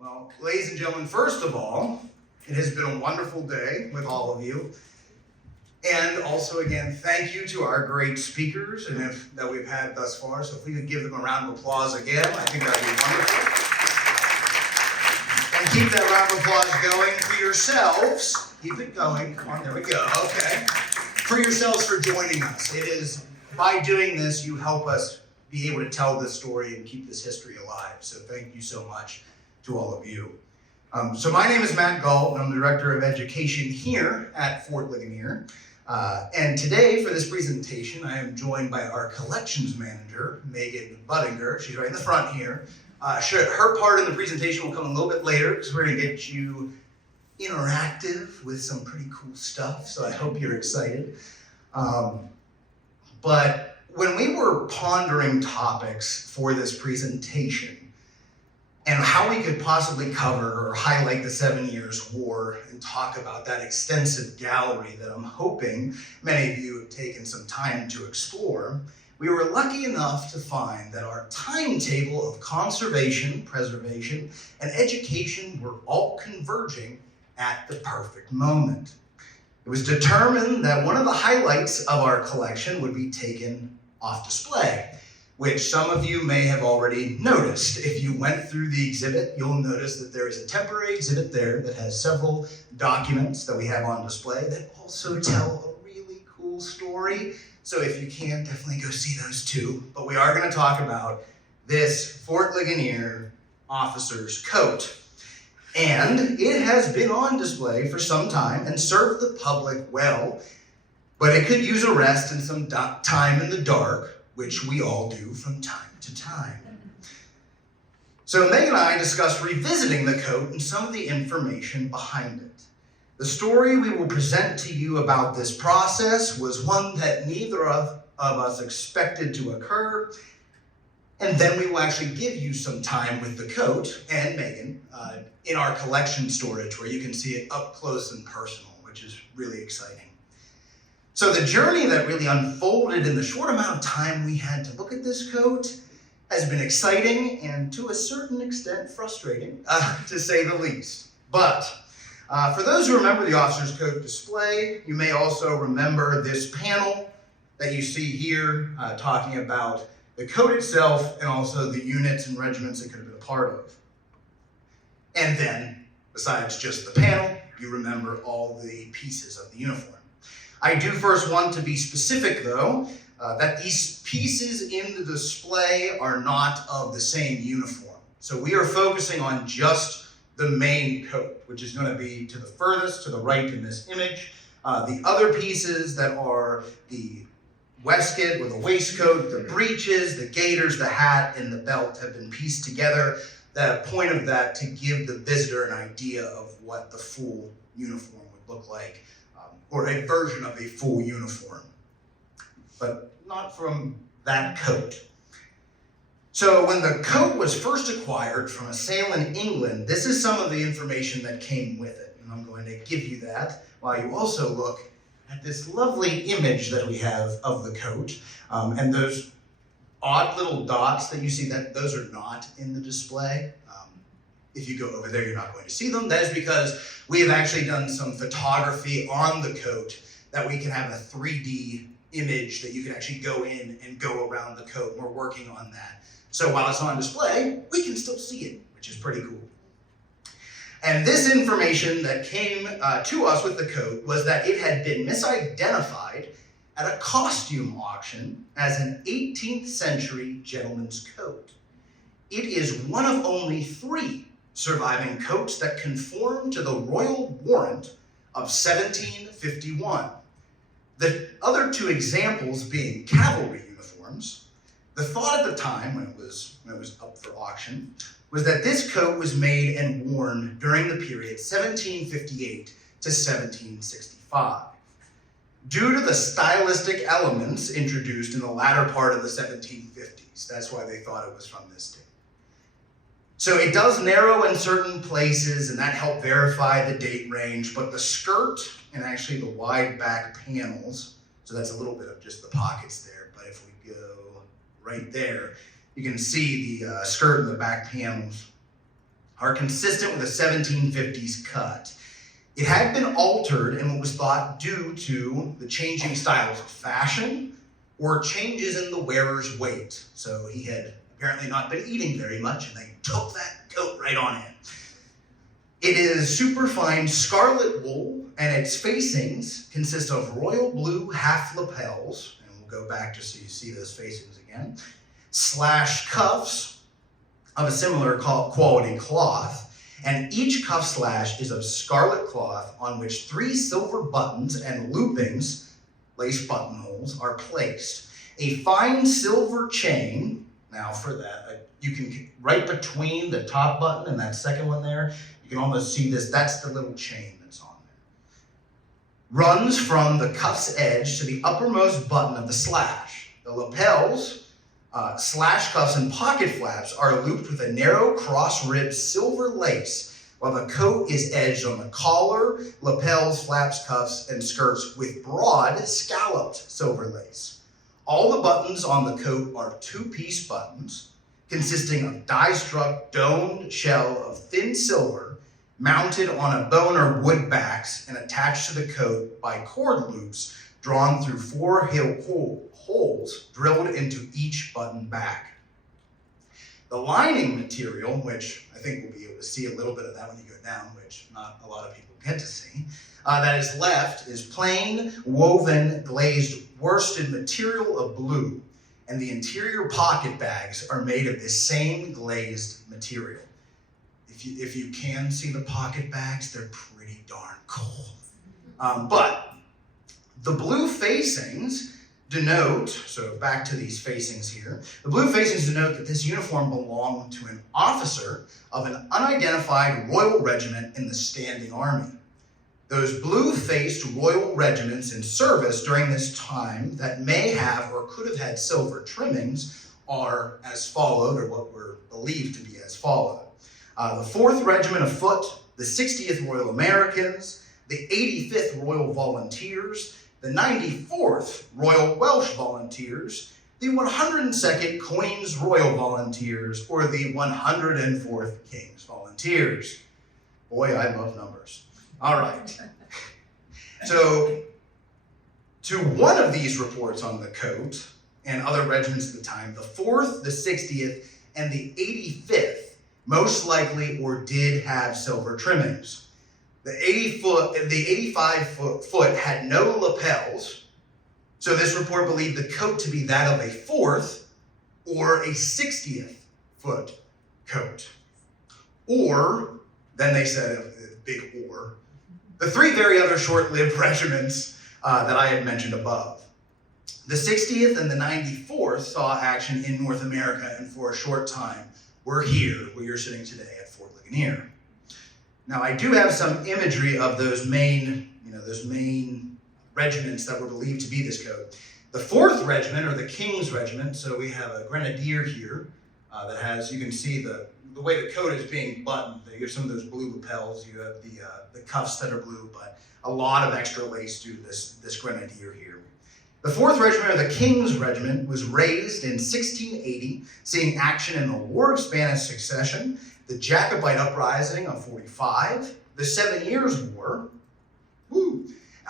Well, ladies and gentlemen, first of all, it has been a wonderful day with all of you. And also, again, thank you to our great speakers that we've had thus far. So if we could give them a round of applause again, I think that'd be wonderful. And keep that round of applause going for yourselves. Keep it going. Come on, there we go. Okay. For yourselves for joining us. It is, by doing this, you help us be able to tell this story and keep this history alive. So thank you so much to all of you. So my name is Matt Gall, and I'm the Director of Education here at Fort Ligonier. And today, for this presentation, I am joined by our Collections Manager, Megan Buddinger. She's right in the front here. Her part in the presentation will come a little bit later, because we're going to get you interactive with some pretty cool stuff, so I hope you're excited. But when we were pondering topics for this presentation, and how we could possibly cover or highlight the 7 Years' War and talk about that extensive gallery that I'm hoping many of you have taken some time to explore, we were lucky enough to find that our timetable of conservation, preservation, and education were all converging at the perfect moment. It was determined that one of the highlights of our collection would be taken off display, which some of you may have already noticed. If you went through the exhibit, you'll notice that there is a temporary exhibit there that has several documents that we have on display that also tell a really cool story. So if you can, definitely go see those too. But we are going to talk about this Fort Ligonier officer's coat. And it has been on display for some time and served the public well, but it could use a rest and some time in the dark, which we all do from time to time. So Meg and I discussed revisiting the coat and some of the information behind it. The story we will present to you about this process was one that neither of us expected to occur, and then we will actually give you some time with the coat and Megan in our collection storage where you can see it up close and personal, which is really exciting. So the journey that really unfolded in the short amount of time we had to look at this coat has been exciting and to a certain extent frustrating, to say the least. But for those who remember the officer's coat display, you may also remember this panel that you see here talking about the coat itself and also the units and regiments it could have been a part of. And then, besides just the panel, you remember all the pieces of the uniform. I do first want to be specific, though, that these pieces in the display are not of the same uniform. So we are focusing on just the main coat, which is going to be to the furthest, to the right in this image. The other pieces that are the waistcoat or the waistcoat, the breeches, the gaiters, the hat, and the belt have been pieced together. The point of that to give the visitor an idea of what the full uniform would look like. Or a version of a full uniform, but not from that coat. So when the coat was first acquired from a sale in England, this is some of the information that came with it. And I'm going to give you that while you also look at this lovely image that we have of the coat. And those odd little dots that you see, those are not in the display. If you go over there, you're not going to see them. That is because we have actually done some photography on the coat that we can have a 3D image that you can actually go in and go around the coat. We're working on that. So while it's on display, we can still see it, which is pretty cool. And this information that came to us with the coat was that it had been misidentified at a costume auction as an 18th century gentleman's coat. It is one of only 3 surviving coats that conform to the royal warrant of 1751. The other 2 examples being cavalry uniforms. The thought at the time when it was up for auction was that this coat was made and worn during the period 1758 to 1765. Due to the stylistic elements introduced in the latter part of the 1750s, that's why they thought it was from this date. So it does narrow in certain places, and that helped verify the date range, but the skirt and actually the wide back panels, so that's a little bit of just the pockets there, but if we go right there, you can see the skirt and the back panels are consistent with a 1750s cut. It had been altered in what was thought due to the changing styles of fashion or changes in the wearer's weight. So he had apparently not been eating very much, and they took that coat right on him. It is superfine scarlet wool, and its facings consist of royal blue half lapels, and we'll go back just so you see those facings again, slash cuffs of a similar quality cloth, and each cuff slash is of scarlet cloth on which 3 silver buttons and loopings, lace buttonholes, are placed. A fine silver chain, now for that, you can, right between the top button and that second one there, you can almost see this, that's the little chain that's on there. Runs from the cuff's edge to the uppermost button of the slash. The lapels, slash cuffs and pocket flaps are looped with a narrow cross-ribbed silver lace, while the coat is edged on the collar, lapels, flaps, cuffs, and skirts with broad, scalloped silver lace. All the buttons on the coat are 2-piece buttons, consisting of die-struck domed shell of thin silver, mounted on a bone or wood backs and attached to the coat by cord loops drawn through 4 holes drilled into each button back. The lining material, which I think we'll be able to see a little bit of that when you go down, which not a lot of people get to see, that is left is plain, woven, glazed, worsted material of blue, and the interior pocket bags are made of this same glazed material. If you can see the pocket bags, they're pretty darn cool. But the blue facings denote, so back to these facings here, the blue facings denote that this uniform belonged to an officer of an unidentified royal regiment in the standing army. Those blue-faced royal regiments in service during this time that may have or could have had silver trimmings are as followed, or what were believed to be as followed. The 4th Regiment of Foot, the 60th Royal Americans, the 85th Royal Volunteers, the 94th Royal Welsh Volunteers, the 102nd Queen's Royal Volunteers, or the 104th King's Volunteers. Boy, I love numbers. All right. So, to one of these reports on the coat and other regiments at the time, the 4th, the 60th, and the 85th most likely or did have silver trimmings. The 85 foot had no lapels, so this report believed the coat to be that of a 4th or a 60th foot coat. Or, then they said a big or, the 3 very other short-lived regiments that I had mentioned above. The 60th and the 94th saw action in North America, and for a short time were here, where you're sitting today at Fort Ligonier. Now, I do have some imagery of those main regiments that were believed to be this coat. The 4th Regiment, or the King's Regiment, so we have a grenadier here that has, you can see the way the coat is being buttoned. You have some of those blue lapels, you have the cuffs that are blue, but a lot of extra lace due to this grenadier here. The 4th Regiment, or the King's Regiment, was raised in 1680, seeing action in the War of Spanish Succession, the Jacobite Uprising of 45, the 7 Years War,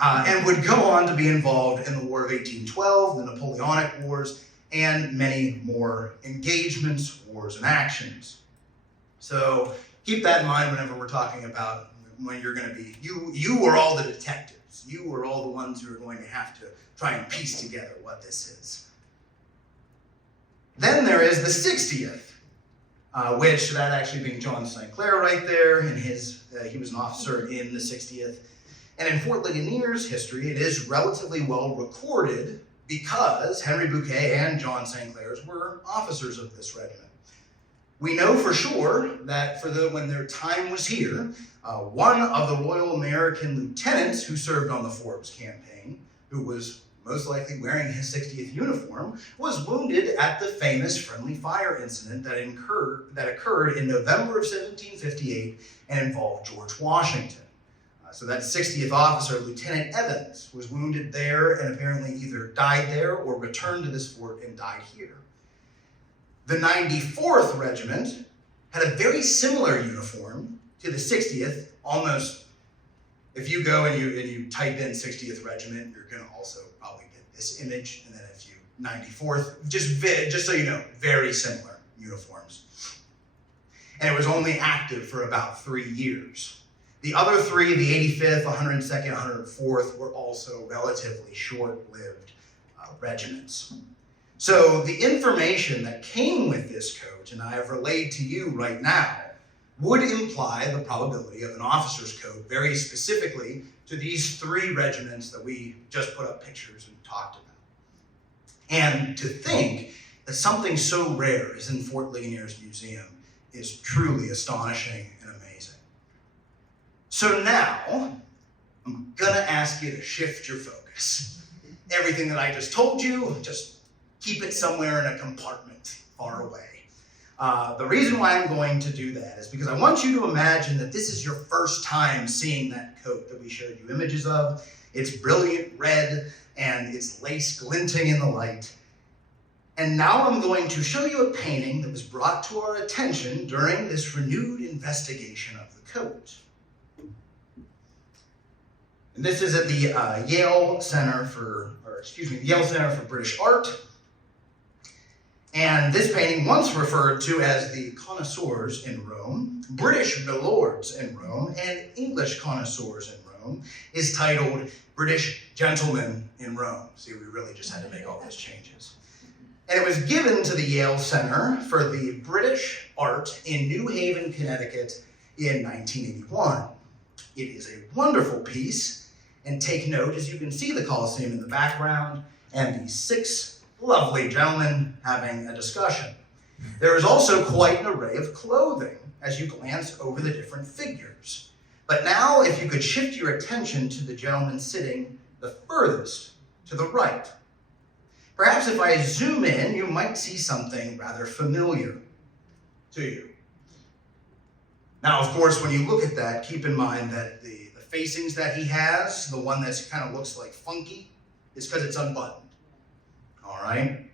and would go on to be involved in the War of 1812, the Napoleonic Wars, and many more engagements, wars, and actions. So keep that in mind whenever we're talking about when you're going to be, you are all the detectives. You are all the ones who are going to have to try and piece together what this is. Then there is the 60th, which that actually being John St. Clair right there, and he was an officer in the 60th. And in Fort Ligonier's history, it is relatively well recorded because Henry Bouquet and John St. Clair's were officers of this regiment. We know for sure that when their time was here, one of the Royal American lieutenants who served on the Forbes campaign, who was most likely wearing his 60th uniform, was wounded at the famous friendly fire incident that occurred in November of 1758 and involved George Washington. So that 60th officer, Lieutenant Evans, was wounded there and apparently either died there or returned to this fort and died here. The 94th Regiment had a very similar uniform to the 60th, almost. If you go and you type in 60th Regiment, you're going to also probably get this image, and then if you 94th, just so you know, very similar uniforms. And it was only active for about 3 years. The other three, the 85th, 102nd, 104th, were also relatively short-lived regiments. So the information that came with this coat, and I have relayed to you right now, would imply the probability of an officer's coat, very specifically to these 3 regiments that we just put up pictures and talked about. And to think that something so rare is in Fort Ligonier's museum is truly astonishing and amazing. So now, I'm gonna ask you to shift your focus. Everything that I just told you, just keep it somewhere in a compartment far away. The reason why I'm going to do that is because I want you to imagine that this is your first time seeing that coat that we showed you images of. It's brilliant red and it's lace glinting in the light. And now I'm going to show you a painting that was brought to our attention during this renewed investigation of the coat. And this is at the Yale Center for British Art. And this painting, once referred to as the connoisseurs in Rome, British milords in Rome, and English connoisseurs in Rome, is titled British Gentlemen in Rome. See, we really just had to make all those changes. And it was given to the Yale Center for the British Art in New Haven, Connecticut in 1981. It is a wonderful piece, and take note, as you can see the Colosseum in the background, and these 6 lovely gentlemen having a discussion. There is also quite an array of clothing as you glance over the different figures. But now, if you could shift your attention to the gentleman sitting the furthest to the right. Perhaps if I zoom in, you might see something rather familiar to you. Now, of course, when you look at that, keep in mind that the facings that he has, the one that kind of looks like funky, is because it's unbuttoned. All right?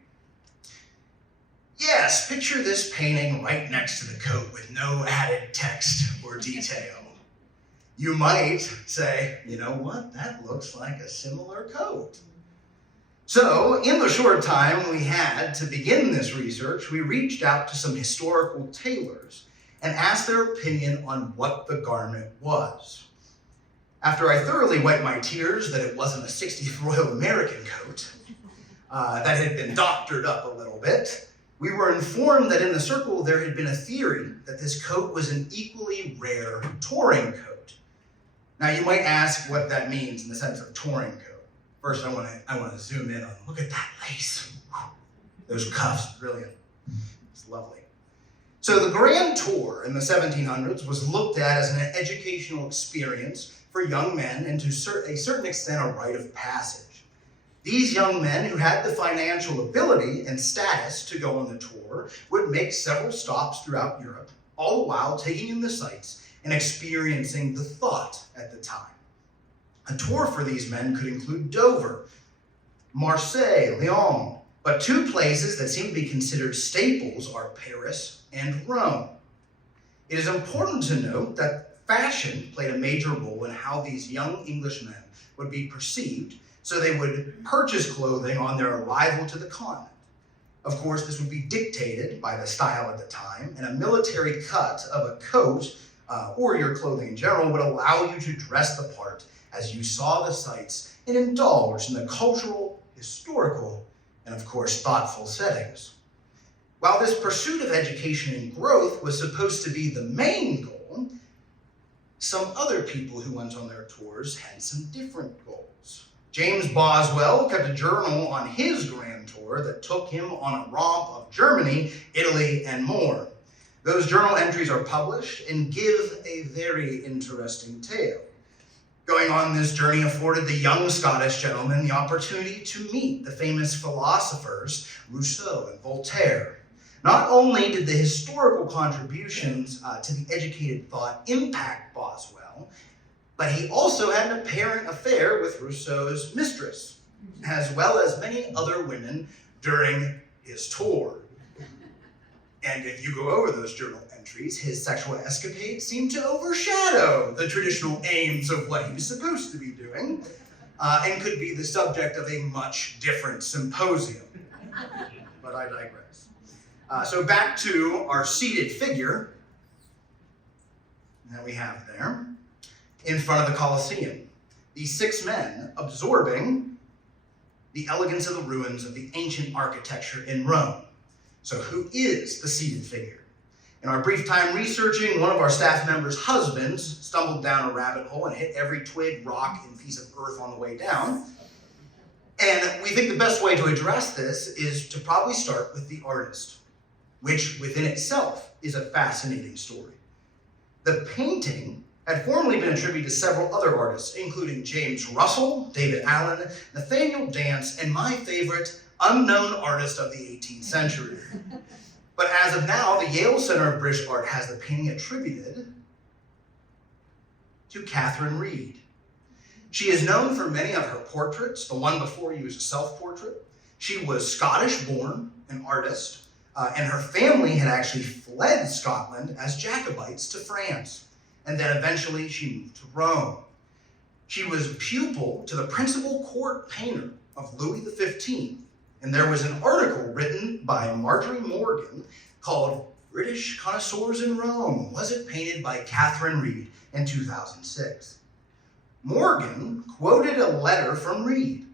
Yes, picture this painting right next to the coat with no added text or detail. You might say, you know what, that looks like a similar coat. So, in the short time we had to begin this research, we reached out to some historical tailors and asked their opinion on what the garment was. After I thoroughly wiped my tears that it wasn't a 60th Royal American coat, that had been doctored up a little bit, we were informed that in the circle there had been a theory that this coat was an equally rare touring coat. Now you might ask what that means in the sense of touring coat. First I want to zoom in on, look at that lace. Those cuffs, brilliant. It's lovely. So the Grand Tour in the 1700s was looked at as an educational experience for young men and to a certain extent a rite of passage. These young men who had the financial ability and status to go on the tour would make several stops throughout Europe, all the while taking in the sights and experiencing the thought at the time. A tour for these men could include Dover, Marseille, Lyon, but 2 places that seem to be considered staples are Paris and Rome. It is important to note that fashion played a major role in how these young Englishmen would be perceived, so they would purchase clothing on their arrival to the continent. Of course, this would be dictated by the style at the time, and a military cut of a coat, or your clothing in general, would allow you to dress the part as you saw the sights and indulge in the cultural, historical, and of course, thoughtful settings. While this pursuit of education and growth was supposed to be the main goal, some other people who went on their tours had some different goals. James Boswell kept a journal on his grand tour that took him on a romp of Germany, Italy, and more. Those journal entries are published and give a very interesting tale. Going on this journey afforded the young Scottish gentleman the opportunity to meet the famous philosophers Rousseau and Voltaire. Not only did the historical contributions to the educated thought impact Boswell, but he also had an apparent affair with Rousseau's mistress, as well as many other women during his tour. And if you go over those journal entries, entries, his sexual escapades seem to overshadow the traditional aims of what he was supposed to be doing, and could be the subject of a much different symposium. But I digress. So back to our seated figure that we have there in front of the Colosseum. These 6 men absorbing the elegance of the ruins of the ancient architecture in Rome. So who is the seated figure? In our brief time researching, one of our staff members' husbands stumbled down a rabbit hole and hit every twig, rock, and piece of earth on the way down. And we think the best way to address this is to probably start with the artist, which within itself is a fascinating story. The painting had formerly been attributed to several other artists, including James Russell, David Allen, Nathaniel Dance, and my favorite, unknown artist of the 18th century. But as of now, the Yale Center of British Art has the painting attributed to Catherine Reed. She is known for many of her portraits. The one before you is a self-portrait. She was Scottish-born, an artist, and her family had actually fled Scotland as Jacobites to France. And then eventually she moved to Rome. She was pupil to the principal court painter of Louis XV, and there was an article written by Marjorie Morgan called British Connoisseurs in Rome, Was It Painted by Catherine Reed in 2006. Morgan quoted a letter from Reed.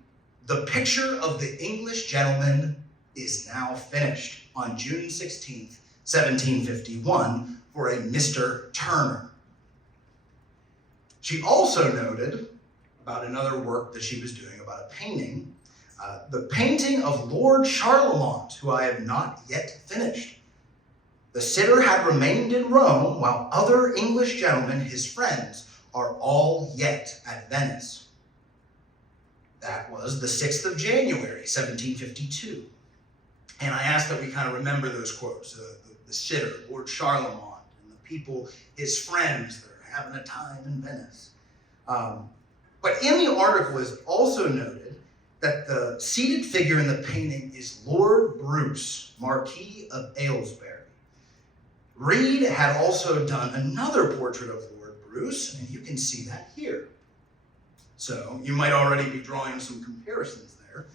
The picture of the English gentleman is now finished on June 16th, 1751 for a Mr. Turner. She also noted about another work that she was doing about a painting, the painting of Lord Charlemont, who I have not yet finished. The sitter had remained in Rome while other English gentlemen, his friends, are all yet at Venice. That was the 6th of January, 1752. And I asked that we kind of remember those quotes, the sitter, Lord Charlemont, and the people, his friends, that are having a time in Venice. But in the article is also noted that the seated figure in the painting is Lord Bruce, Marquis of Aylesbury. Reed had also done another portrait of Lord Bruce, and you can see that here. So you might already be drawing some comparisons there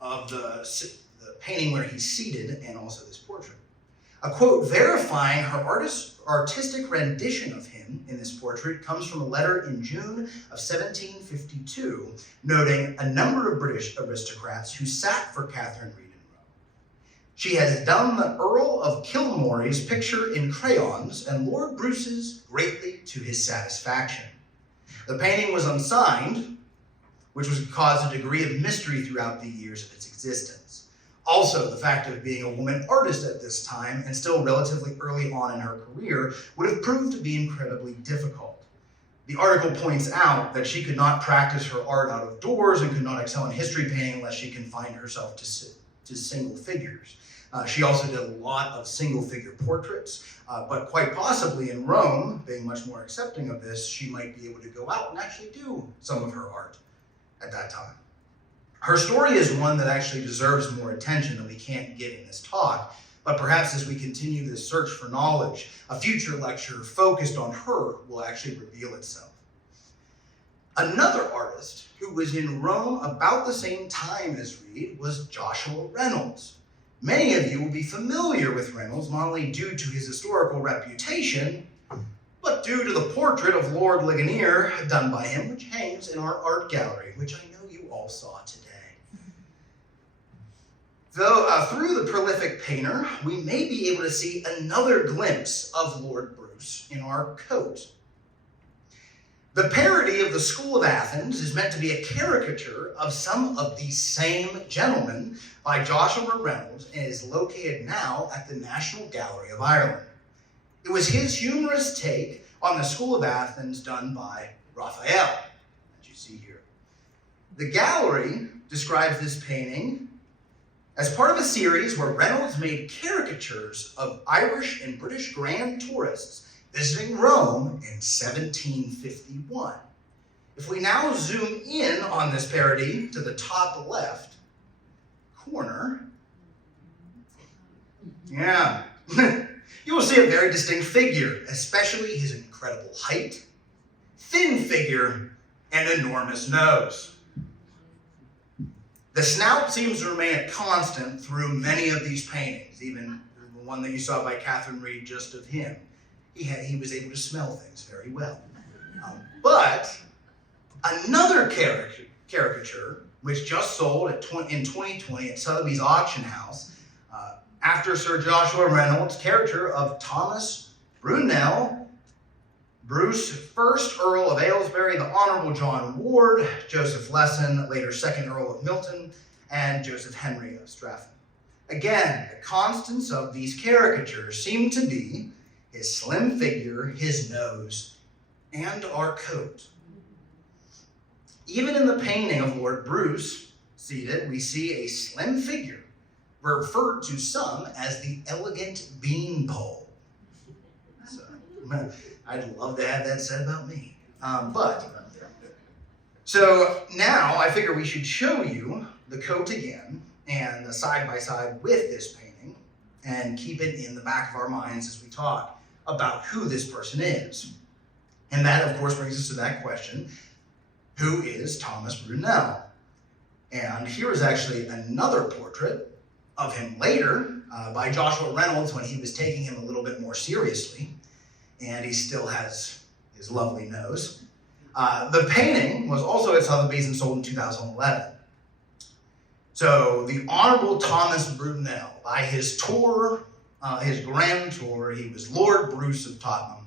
of the painting where he's seated and also this portrait. A quote verifying her artistic rendition of him in this portrait comes from a letter in June of 1752, noting a number of British aristocrats who sat for Catherine Reed in Rome. She has done the Earl of Kilmory's picture in crayons and Lord Bruce's greatly to his satisfaction. The painting was unsigned, which was caused a degree of mystery throughout the years of its existence. Also, the fact of being a woman artist at this time and still relatively early on in her career would have proved to be incredibly difficult. The article points out that she could not practice her art out of doors and could not excel in history painting unless she confined herself to single figures. She also did a lot of single figure portraits, but quite possibly in Rome, being much more accepting of this, she might be able to go out and actually do some of her art at that time. Her story is one that actually deserves more attention than we can't give in this talk, but perhaps as we continue this search for knowledge, a future lecture focused on her will actually reveal itself. Another artist who was in Rome about the same time as Reed was Joshua Reynolds. Many of you will be familiar with Reynolds, not only due to his historical reputation, but due to the portrait of Lord Ligonier done by him, which hangs in our art gallery, which I know you all saw today. Though through the prolific painter, we may be able to see another glimpse of Lord Bruce in our coat. The parody of the School of Athens is meant to be a caricature of some of these same gentlemen by Joshua Reynolds and is located now at the National Gallery of Ireland. It was his humorous take on the School of Athens done by Raphael, as you see here. The gallery describes this painting as part of a series where Reynolds made caricatures of Irish and British grand tourists visiting Rome in 1751. If we now zoom in on this parody to the top left corner, You will see a very distinct figure, especially his incredible height, thin figure, and enormous nose. The snout seems to remain a constant through many of these paintings, even the one that you saw by Catherine Reed, just of him. He was able to smell things very well. But another caricature, which just sold in 2020 at Sotheby's auction house, after Sir Joshua Reynolds' caricature of Thomas Brunel, Bruce, 1st Earl of Aylesbury, the Honourable John Ward, Joseph Lesson, later 2nd Earl of Milton, and Joseph Henry of Strafford. Again, the constants of these caricatures seem to be his slim figure, his nose, and our coat. Even in the painting of Lord Bruce, seated, we see a slim figure, referred to some as the elegant beanpole. So, I'd love to have that said about me. So now I figure we should show you the coat again and the side-by-side with this painting and keep it in the back of our minds as we talk about who this person is. And that, of course, brings us to that question, who is Thomas Brunel? And here is actually another portrait of him later by Joshua Reynolds when he was taking him a little bit more seriously. And he still has his lovely nose. The painting was also at Sotheby's and sold in 2011. So the Honourable Thomas Brunel, by his tour, his grand tour, he was Lord Bruce of Tottenham.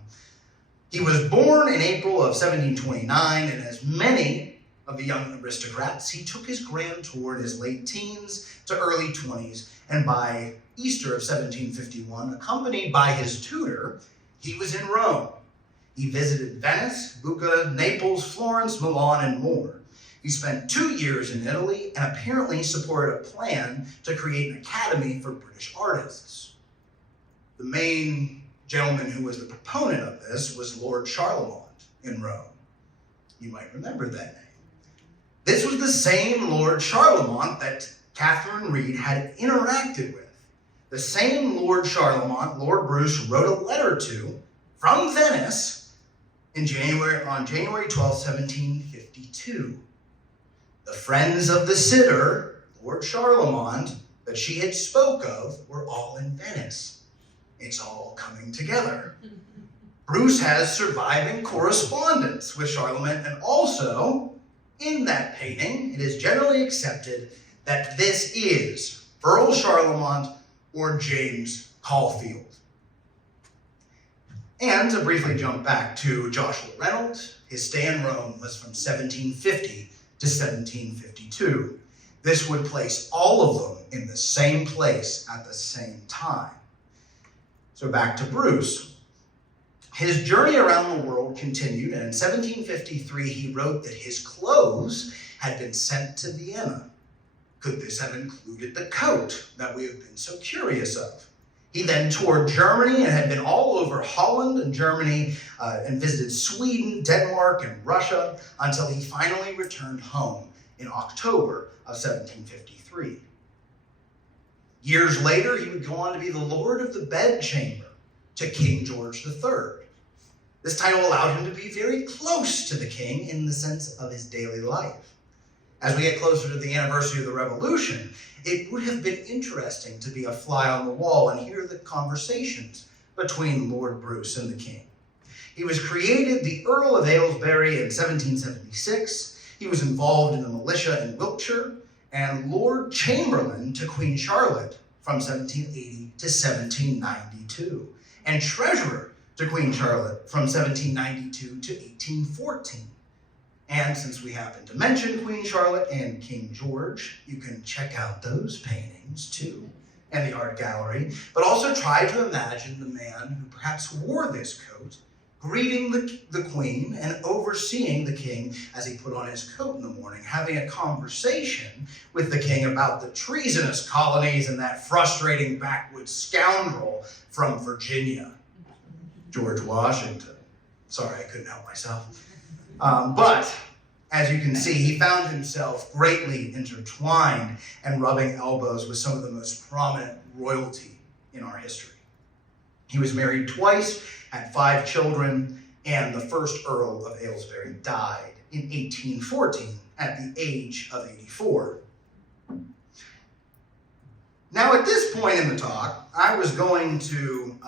He was born in April of 1729, and as many of the young aristocrats, he took his grand tour in his late teens to early 20s, and by Easter of 1751, accompanied by his tutor, he was in Rome. He visited Venice, Lucca, Naples, Florence, Milan, and more. He spent 2 years in Italy and apparently supported a plan to create an academy for British artists. The main gentleman who was the proponent of this was Lord Charlemont in Rome. You might remember that name. This was the same Lord Charlemont that Catherine Reed had interacted with. The same Lord Charlemont, Lord Bruce wrote a letter to from Venice on January 12, 1752. The friends of the sitter, Lord Charlemont, that she had spoke of were all in Venice. It's all coming together. Bruce has surviving correspondence with Charlemont, and also in that painting, it is generally accepted that this is Earl Charlemont or James Caulfield. And to briefly jump back to Joshua Reynolds, his stay in Rome was from 1750 to 1752. This would place all of them in the same place at the same time. So back to Bruce. His journey around the world continued, and in 1753 he wrote that his clothes had been sent to Vienna. Could this have included the coat that we have been so curious of? He then toured Germany and had been all over Holland and Germany and visited Sweden, Denmark, and Russia until he finally returned home in October of 1753. Years later, he would go on to be the Lord of the Bedchamber to King George III. This title allowed him to be very close to the king in the sense of his daily life. As we get closer to the anniversary of the Revolution, it would have been interesting to be a fly on the wall and hear the conversations between Lord Bruce and the king. He was created the Earl of Aylesbury in 1776. He was involved in the militia in Wiltshire, and Lord Chamberlain to Queen Charlotte from 1780 to 1792, and Treasurer to Queen Charlotte from 1792 to 1814. And since we happen to mention Queen Charlotte and King George, you can check out those paintings too, and the art gallery, but also try to imagine the man who perhaps wore this coat, greeting the Queen and overseeing the King as he put on his coat in the morning, having a conversation with the King about the treasonous colonies and that frustrating backwoods scoundrel from Virginia, George Washington. Sorry, I couldn't help myself. But as you can see, he found himself greatly intertwined and rubbing elbows with some of the most prominent royalty in our history. He was married twice, had 5 children, and the first Earl of Aylesbury died in 1814 at the age of 84. Now, at this point in the talk, I was going to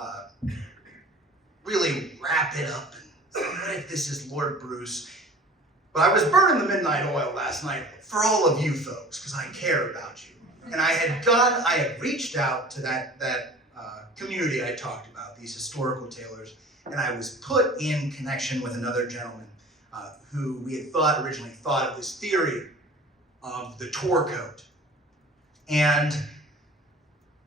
really wrap it up and say, what if this is Lord Bruce? But I was burning the midnight oil last night for all of you folks, because I care about you. And I had reached out to that community I talked about, these historical tailors, and I was put in connection with another gentleman who we had originally thought of this theory of the tour coat. And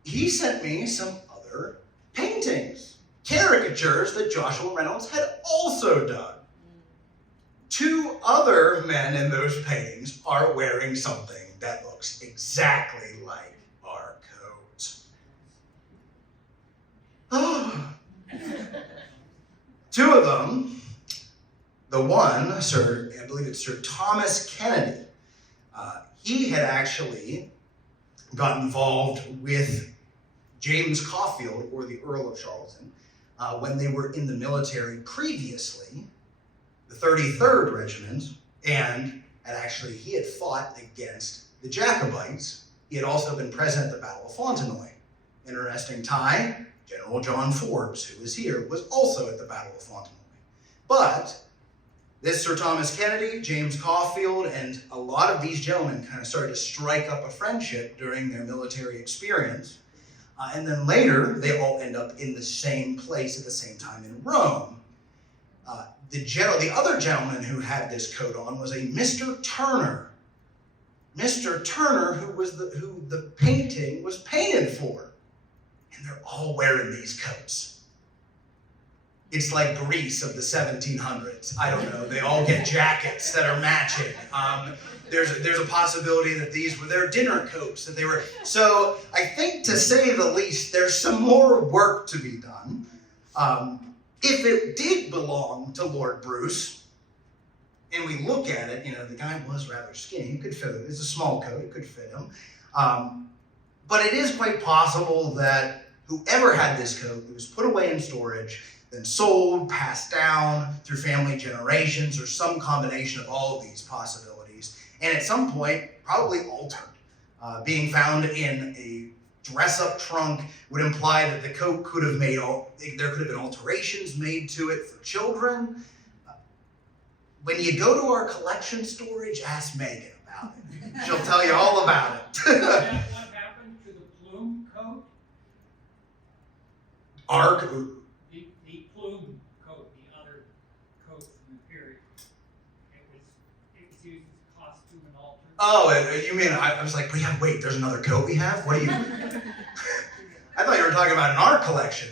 he sent me some other paintings, caricatures that Joshua Reynolds had also done. 2 other men in those paintings are wearing something that looks exactly like our coat. Two of them, the one, I believe it's Sir Thomas Kennedy, he had actually got involved with James Caulfield, or the Earl of Charlton, when they were in the military previously, the 33rd Regiment, and he had fought against the Jacobites. He had also been present at the Battle of Fontenoy. Interesting tie, General John Forbes, who is here, was also at the Battle of Fontenoy. But this Sir Thomas Kennedy, James Caulfield, and a lot of these gentlemen kind of started to strike up a friendship during their military experience. And then later, they all end up in the same place at the same time in Rome. The other gentleman who had this coat on was a Mr. Turner. Mr. Turner, who the painting was painted for. And they're all wearing these coats. It's like Greece of the 1700s. I don't know. They all get jackets that are matching. There's a possibility that these were their dinner coats that they were. So I think, to say the least, there's some more work to be done. If it did belong to Lord Bruce, and we look at it, the guy was rather skinny. He could fit it. It's a small coat. It could fit him. But it is quite possible that whoever had this coat, it was put away in storage, then sold, passed down through family generations, or some combination of all of these possibilities, and at some point probably altered. Being found in a dress-up trunk would imply that the coat could have there could have been alterations made to it for children. When you go to our collection storage, ask Megan about it. She'll tell you all about it. What happened to the plume coat? The plume coat, the other coat from the period. It was used as a costume and altered. Oh, you mean, I was like, wait, there's another coat we have? What do you... I thought you were talking about an art collection.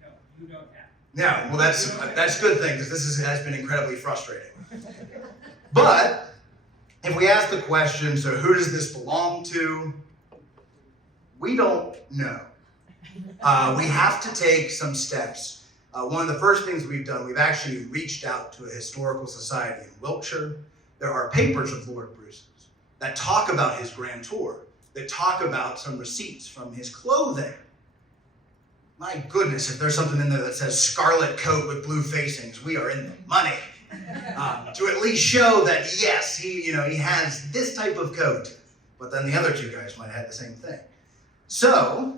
No, you don't have. Yeah, well, that's a good thing, because this has been incredibly frustrating. But if we ask the question, so who does this belong to? We don't know. We have to take some steps. One of the first things we've done, we've actually reached out to a historical society in Wiltshire. There are papers of Lord Bruce's that talk about his grand tour, that talk about some receipts from his clothing. My goodness, if there's something in there that says scarlet coat with blue facings, we are in the money. To at least show that, yes, he has this type of coat, but then the other 2 guys might have had the same thing. So,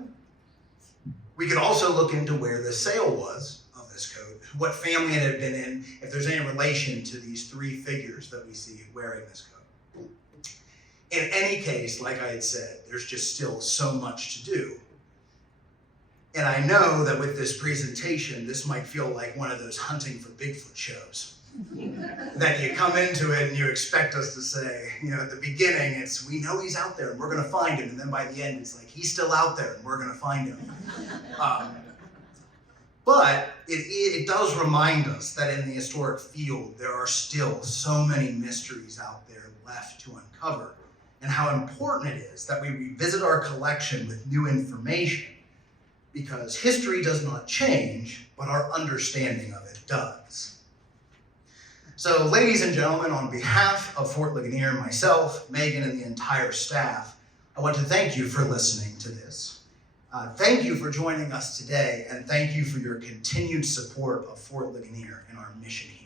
we could also look into where the sale was of this coat, what family it had been in, if there's any relation to these 3 figures that we see wearing this coat. In any case, like I had said, there's just still so much to do. And I know that with this presentation, this might feel like one of those hunting for Bigfoot shows. That you come into it and you expect us to say, at the beginning, it's, we know he's out there and we're going to find him. And then by the end, it's like, he's still out there and we're going to find him. But it does remind us that in the historic field, there are still so many mysteries out there left to uncover, and how important it is that we revisit our collection with new information, because history does not change, but our understanding of it does. So, ladies and gentlemen, on behalf of Fort Ligonier, myself, Megan, and the entire staff, I want to thank you for listening to this. Thank you for joining us today, and thank you for your continued support of Fort Ligonier and our mission here.